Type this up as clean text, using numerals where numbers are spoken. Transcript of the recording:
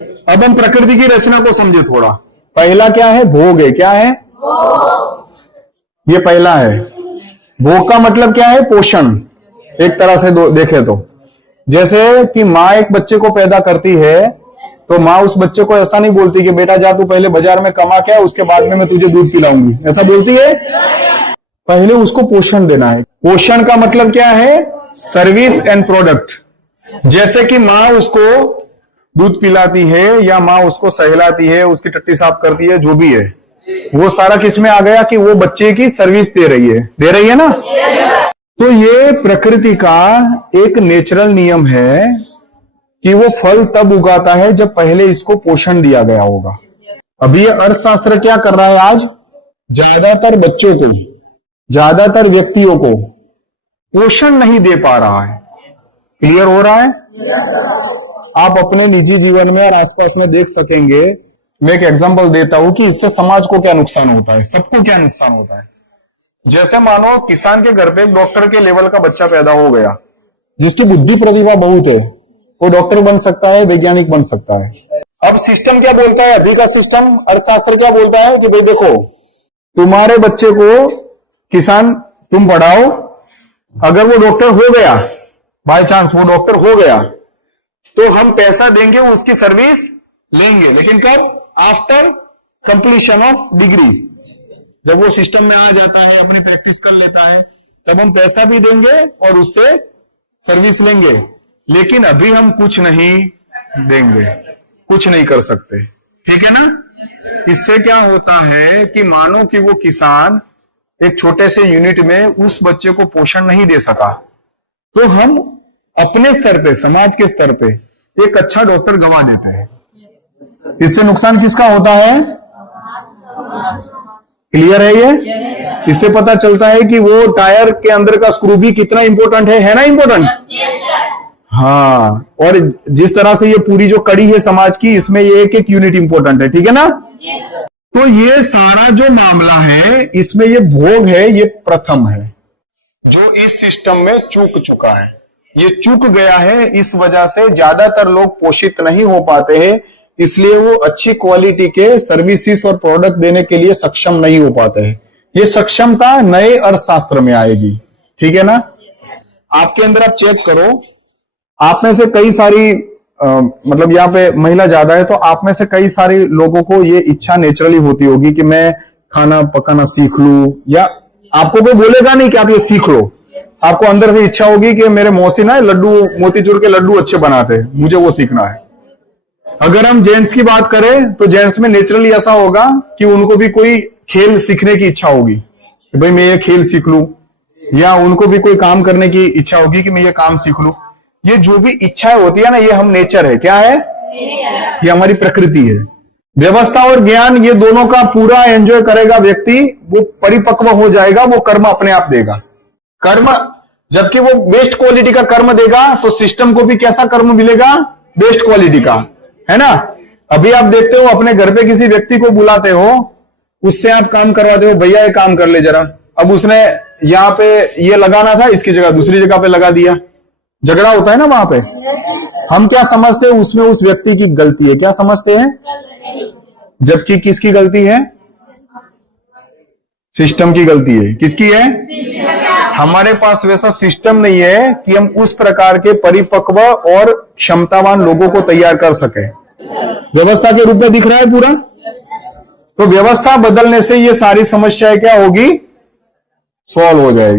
अब हम प्रकृति की रचना को समझे थोड़ा। पहला क्या है? भोग है। क्या है? ये पहला है। भोग का मतलब क्या है? पोषण। एक तरह से देखे तो जैसे कि माँ एक बच्चे को पैदा करती है तो माँ उस बच्चे को ऐसा नहीं बोलती कि बेटा जा तू पहले बाजार में कमा के आ, उसके बाद में मैं तुझे दूध पिलाऊंगी, ऐसा बोलती है? पहले उसको पोषण देना है। पोषण का मतलब क्या है? Service and product. जैसे कि माँ उसको दूध पिलाती है या माँ उसको सहलाती है, उसकी टट्टी साफ करती है, जो भी है वो सारा किस में आ गया कि वो बच्चे की सर्विस दे रही है ना। तो ये प्रकृति का एक नेचुरल नियम है कि वो फल तब उगाता है जब पहले इसको पोषण दिया गया होगा। अभी ये अर्थशास्त्र क्या कर रहा है? आज ज्यादातर बच्चों को, ज्यादातर व्यक्तियों को पोषण नहीं दे पा रहा है। क्लियर हो रहा है? आप अपने निजी जीवन में और आसपास में देख सकेंगे। मैं एक एग्जांपल देता हूं कि इससे समाज को क्या नुकसान होता है, सबको क्या नुकसान होता है। जैसे मानो किसान के घर पे एक डॉक्टर के लेवल का बच्चा पैदा हो गया, जिसकी बुद्धि प्रतिभा बहुत है, वो डॉक्टर बन सकता है, वैज्ञानिक बन सकता है। अब सिस्टम क्या बोलता है? अभी का सिस्टम अर्थशास्त्र क्या बोलता है कि भाई देखो, तुम्हारे बच्चे को किसान तुम पढ़ाओ, अगर वो डॉक्टर हो गया, बाय चांस वो डॉक्टर हो गया, तो हम पैसा देंगे, उसकी सर्विस लेंगे, लेकिन कब? After completion of degree. जब वो सिस्टम में आ जाता है, अपनी प्रैक्टिस कर लेता है, तब हम पैसा भी देंगे और उससे सर्विस लेंगे। लेकिन अभी हम कुछ नहीं देंगे, कुछ नहीं कर सकते। ठीक है ना? इससे क्या होता है कि मानो कि वो किसान एक छोटे से यूनिट में उस बच्चे को पोषण नहीं दे सका, तो हम अपने स्तर पे, समाज के स्तर पे एक अच्छा डॉक्टर गंवा देते हैं। इससे नुकसान किसका होता है? क्लियर है ये? इससे पता चलता है कि वो टायर के अंदर का स्क्रू भी कितना इंपॉर्टेंट है ना? इंपॉर्टेंट। हाँ, और जिस तरह से ये पूरी जो कड़ी है समाज की, इसमें ये एक एक यूनिट इंपॉर्टेंट है। ठीक है ना? तो ये सारा जो मामला है, इसमें ये भोग है, ये प्रथम है जो इस सिस्टम में चूक चुका है। ये चूक गया है, इस वजह से ज्यादातर लोग पोषित नहीं हो पाते हैं, इसलिए वो अच्छी क्वालिटी के सर्विसेज और प्रोडक्ट देने के लिए सक्षम नहीं हो पाते हैं। ये सक्षमता नए अर्थशास्त्र में आएगी। ठीक है ना? आपके अंदर आप चेक करो, आप में से कई सारी मतलब यहाँ पे महिला ज्यादा है, तो आप में से कई सारे लोगों को ये इच्छा नेचुरली होती होगी कि मैं खाना पकाना सीख लूं, या आपको कोई बोलेगा नहीं कि आप ये सीख लो, आपको अंदर से इच्छा होगी कि मेरे मौसी ना लड्डू, मोतीचूर के लड्डू अच्छे बनाते हैं, मुझे वो सीखना है। अगर हम जेंट्स की बात करें तो जेंट्स में नेचुरली ऐसा होगा कि उनको भी कोई खेल सीखने की इच्छा होगी कि भाई मैं ये खेल सीख लूं, या उनको भी कोई काम करने की इच्छा होगी कि मैं ये काम सीख लूं। ये जो भी इच्छाएं होती है ना, ये हम नेचर है। क्या है? ये हमारी प्रकृति है। व्यवस्था और ज्ञान, ये दोनों का पूरा एंजॉय करेगा व्यक्ति, वो परिपक्व हो जाएगा, वो कर्म अपने आप देगा। कर्म जबकि वो बेस्ट क्वालिटी का कर्म देगा, तो सिस्टम को भी कैसा कर्म मिलेगा? बेस्ट क्वालिटी का, है ना? अभी आप देखते हो, अपने घर पे किसी व्यक्ति को बुलाते हो, उससे आप काम करवाते हो, भैया ये काम कर ले जरा। अब उसने यहाँ पे ये लगाना था, इसकी जगह दूसरी जगह पे लगा दिया, झगड़ा होता है ना वहां पे। हम क्या समझते हैं? उसमें उस व्यक्ति की गलती है। क्या समझते हैं? जबकि किसकी गलती है? सिस्टम की गलती है। किसकी है? हमारे पास वैसा सिस्टम नहीं है कि हम उस प्रकार के परिपक्व और क्षमतावान लोगों को तैयार कर सके। व्यवस्था के रूप में दिख रहा है पूरा। तो व्यवस्था बदलने से ये सारी समस्याएं क्या होगी? सॉल्व हो जाएगी।